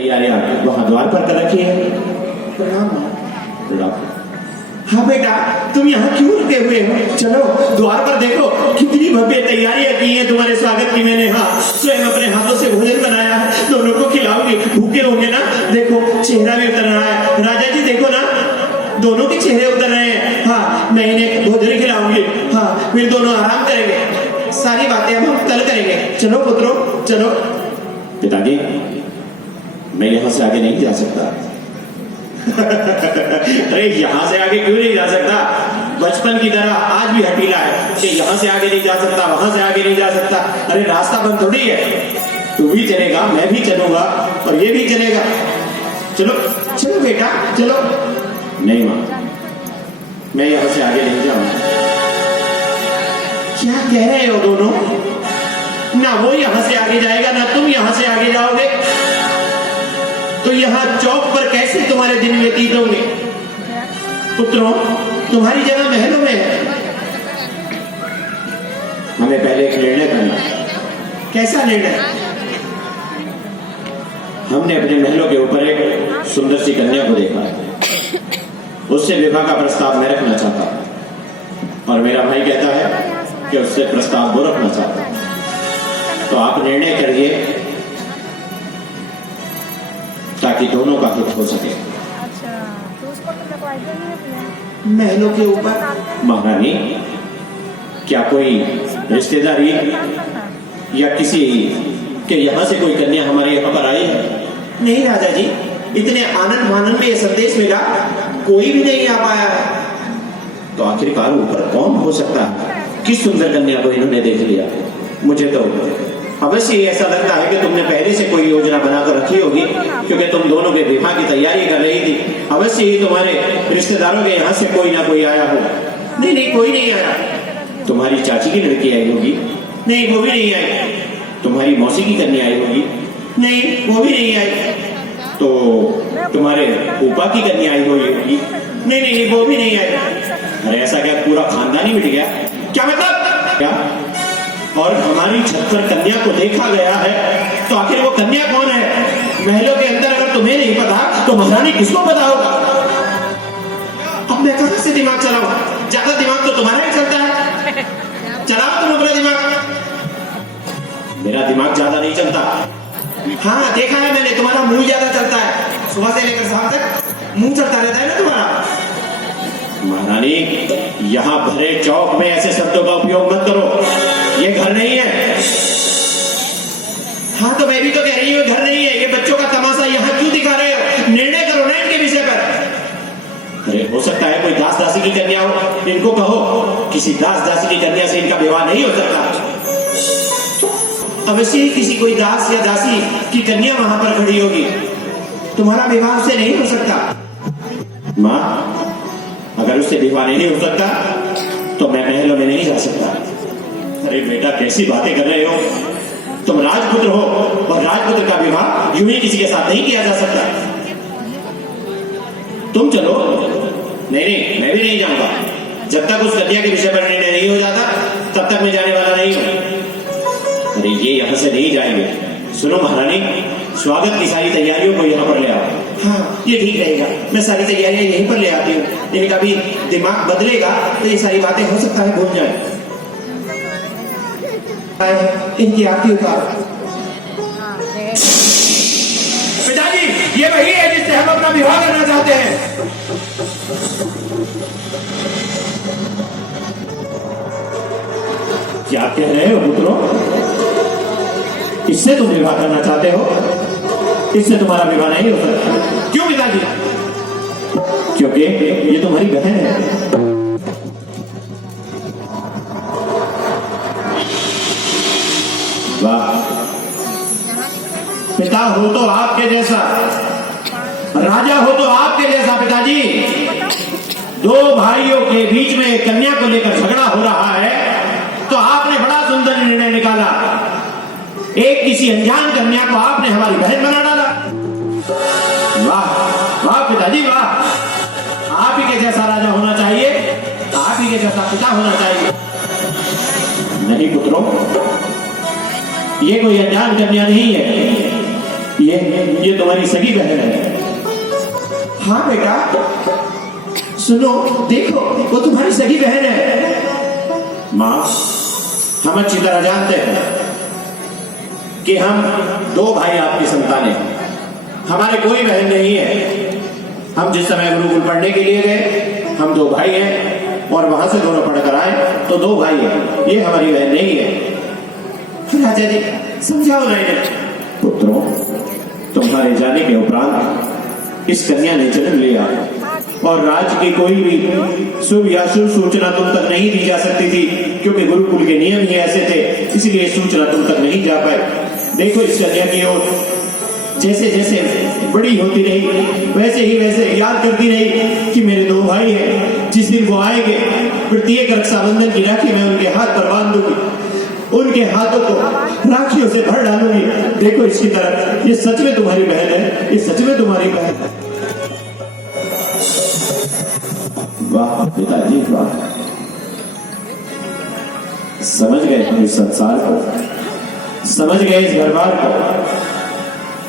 तैयारियां वहां द्वार पर कर रखी है। प्रणाम। हाँ बेटा, तुम यहाँ क्यों रुके हुए हो? चलो द्वार पर देखो कितनी भव्य तैयारियां की हैं तुम्हारे स्वागत की। मैंने हाँ स्वयं अपने हाथों से भोजन बनाया है, दोनों को खिलाऊंगी। भूखे होंगे ना, देखो चेहरा भी उतर रहा है। राजा जी देखो ना, दोनों के चेहरे उतर रहे हैं। हाँ मैं इन्हें भोजन खिलाऊंगी, हाँ फिर दोनों आराम करेंगे। सारी बातें अब हम कल करेंगे। चलो पुत्रों चलो। पिताजी मैं यहाँ से आगे नहीं जा सकता। अरे यहाँ से आगे क्यों नहीं जा सकता? बचपन की तरह आज भी हटीला है कि यहाँ से आगे नहीं जा सकता, वहां से आगे नहीं जा सकता। अरे रास्ता बंद थोड़ी है, तू भी चलेगा, मैं भी चलूंगा और ये भी चलेगा। चलो चलो बेटा चलो। नहीं मां, मैं यहाँ से आगे नहीं जाऊंगा। क्या कह रहे हो दोनों? ना वो यहाँ से आगे जाएगा ना तुम यहाँ से आगे जाओगे, तो यहाँ चौक पर कैसे तुम्हारे दिन व्यतीत होंगे? पुत्रों तुम्हारी जगह महलों में है। हमें पहले एक निर्णय करना। कैसा निर्णय? हमने अपने महलों के ऊपर एक सुंदर सी कन्या को देखा है, उससे विवाह का प्रस्ताव मैं रखना चाहता हूं और मेरा भाई कहता है कि उससे प्रस्ताव वो रखना चाहता है। तो आप निर्णय करिए ताकि दोनों का हित हो सके। अच्छा, तो उसको तो मेरे को आइडिया नहीं है। महलों के ऊपर महारानी, क्या कोई रिश्तेदारी या किसी के यहाँ से कोई कन्या हमारे यहाँ पर आई है? नहीं राजा जी, इतने आनंद मानन में ये संदेश मिला, कोई भी नहीं आ पाया है। तो आखिरकार ऊपर कौन हो सकता है? किस सुंदर कन्या को इन्होंने देख लिया? मुझे तो अवश्य ऐसा लगता है कि तुमने पहले से कोई योजना बनाकर रखी होगी, क्योंकि तुम दोनों के विवाह की तैयारी कर रही थी। अवश्य ही तुम्हारे रिश्तेदारों के यहाँ से कोई ना कोई आया हो। नहीं नहीं कोई नहीं आया। तुम्हारी चाची की लड़की आई होगी? नहीं वो भी नहीं आई। तुम्हारी मौसी की कन्या आई होगी? नहीं वो भी नहीं आई। तो तुम्हारे फूफा की कन्या आई होगी? नहीं नहीं वो भी नहीं आई। अरे ऐसा क्या पूरा खानदान ही मिट गया? क्या मतलब? क्या? और हमारी छत पर कन्या को देखा गया है, तो आखिर वो कन्या कौन है? महलों के अंदर अगर तुम्हें नहीं पता तो महारानी किसको पता होगा? अब मैं कहां से दिमाग चलाऊं? ज्यादा दिमाग तो तुम्हारा ही चलता है। चलाओ तुम अपना दिमाग। मेरा दिमाग ज्यादा नहीं चलता। हाँ देखा है मैंने, तुम्हारा मुंह ज्यादा चलता है। सुबह से लेकर शाम तक मुंह चलता रहता है ना तुम्हारा। महारानी, यहाँ भरे चौक में ऐसे शब्दों का उपयोग मत करो, ये घर नहीं है। हाँ तो मैं भी तो कह रही हूँ घर नहीं है। ये बच्चों का तमाशा यहाँ क्यों दिखा रहे हो? निर्णय करो ना इनके विषय पर। अरे हो सकता है कोई दास दासी की कन्या हो, इनको कहो किसी दास दासी की कन्या से इनका विवाह नहीं हो सकता। अवश्य ही किसी कोई दास या दासी की कन्या वहां पर खड़ी होगी, तुम्हारा विवाह उससे नहीं हो सकता। माँ अगर उससे विवाह नहीं हो सकता तो मैं महलों में नहीं जा सकता। अरे बेटा कैसी बातें कर रहे हो? तुम राजपुत्र हो और राजपुत्र का विवाह यूं ही किसी के साथ नहीं किया जा सकता। तुम चलो। नहीं नहीं मैं भी नहीं जाऊंगा। जब तक उस कन्या के विषय पर निर्णय नहीं हो जाता तब तक मैं जाने वाला नहीं हूं। अरे ये यहाँ से नहीं जाएंगे। सुनो महारानी, स्वागत की सारी तैयारियों को यहाँ पर ले आओ। हाँ ये ठीक रहेगा, मैं सारी तैयारियां यहीं पर ले आती हूँ। लेकिन कभी दिमाग बदलेगा तो ये सारी बातें हो सकता है भूल जाए। इनकी आरती उतार। पिताजी ये वही है जिससे हम अपना विवाह करना चाहते हैं। क्या कह रहे हो पुत्रों? इससे तुम विवाह करना चाहते हो? इससे तुम्हारा विवाह नहीं हो सकता। क्यों पिताजी? क्योंकि ये तुम्हारी बहन है। वाह, पिता हो तो आपके जैसा, राजा हो तो आपके जैसा। पिताजी दो भाइयों के बीच में कन्या को लेकर झगड़ा हो रहा है तो आपने बड़ा सुंदर निर्णय निकाला। एक किसी अनजान कन्या को आपने हमारी बहन बना डाला। वाह वाह पिताजी वाह। आप ही के जैसा राजा होना चाहिए, आप ही के जैसा पिता होना चाहिए। नहीं पुत्रों, ये कोई अनजान कन्या नहीं है, ये तुम्हारी सगी बहन है। हाँ बेटा, सुनो, देखो, वो तुम्हारी सगी बहन है। माँ, हम अच्छी तरह जानते हैं कि हम दो भाई आपकी संतान हैं, हमारे कोई बहन नहीं है। हम जिस समय गुरुकुल पढ़ने के लिए गए, हम दो भाई हैं, और वहां से दोनों पढ़कर आए तो दो भाई हैं, ये हमारी बहन नहीं है। राजा जी समझाओ ना इन्हें। पुत्रों, तुम्हारे जाने के उपरांत इस कन्या ने जन्म लिया, और राज्य की कोई भी शुभ या शुभ सूचना तुम तक नहीं दी जा सकती थी, क्योंकि गुरुकुल के नियम ही ऐसे थे, इसलिए सूचना तुम तक नहीं जा पाई। देखो इस कन्या की ओर, जैसे जैसे बड़ी होती रही वैसे याद करती रही कि मेरे दो भाई हैं, जिस दिन वो आएंगे प्रत्येक रक्षाबंधन की राखी मैं उनके हाथ पर बांध दूंगी, उनके हाथों को राखियों से भर डालूंगी। देखो इसकी तरफ, ये सच में तुम्हारी बहन है, ये सच में तुम्हारी बहन है। वाह पिताजी वाह, समझ गए हम इस संसार को, समझ गए इस दरबार को।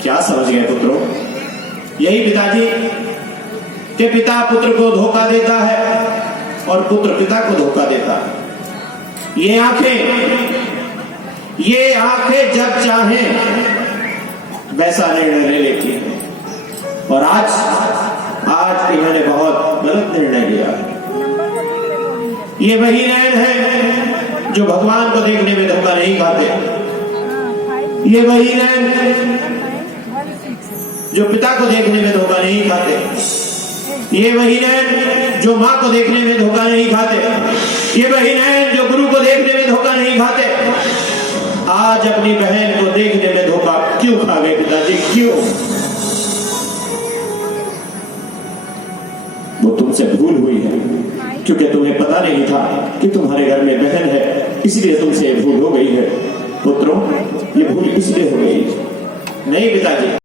क्या समझ गए पुत्रों? यही पिताजी कि पिता पुत्र को धोखा देता है और पुत्र पिता को धोखा देता है। ये आंखें जब चाहें वैसा निर्णय ले लेती है, और आज इन्होंने बहुत गलत निर्णय लिया। ये वही नैन है जो भगवान को देखने में धोखा नहीं खाते, ये वही नैन जो पिता को देखने में धोखा नहीं खाते, ये वही नैन जो माँ को देखने में धोखा नहीं खाते, ये वही नैन जो गुरु को देखने में धोखा नहीं खाते। आज अपनी बहन को देखने में धोखा क्यों खा गए पिताजी, क्यों? वो तुमसे भूल हुई है, क्योंकि तुम्हें पता नहीं था कि तुम्हारे घर में बहन है, इसलिए तुमसे ये भूल हो गई है। पुत्रों, ये भूल इसलिए हो गई नहीं पिताजी,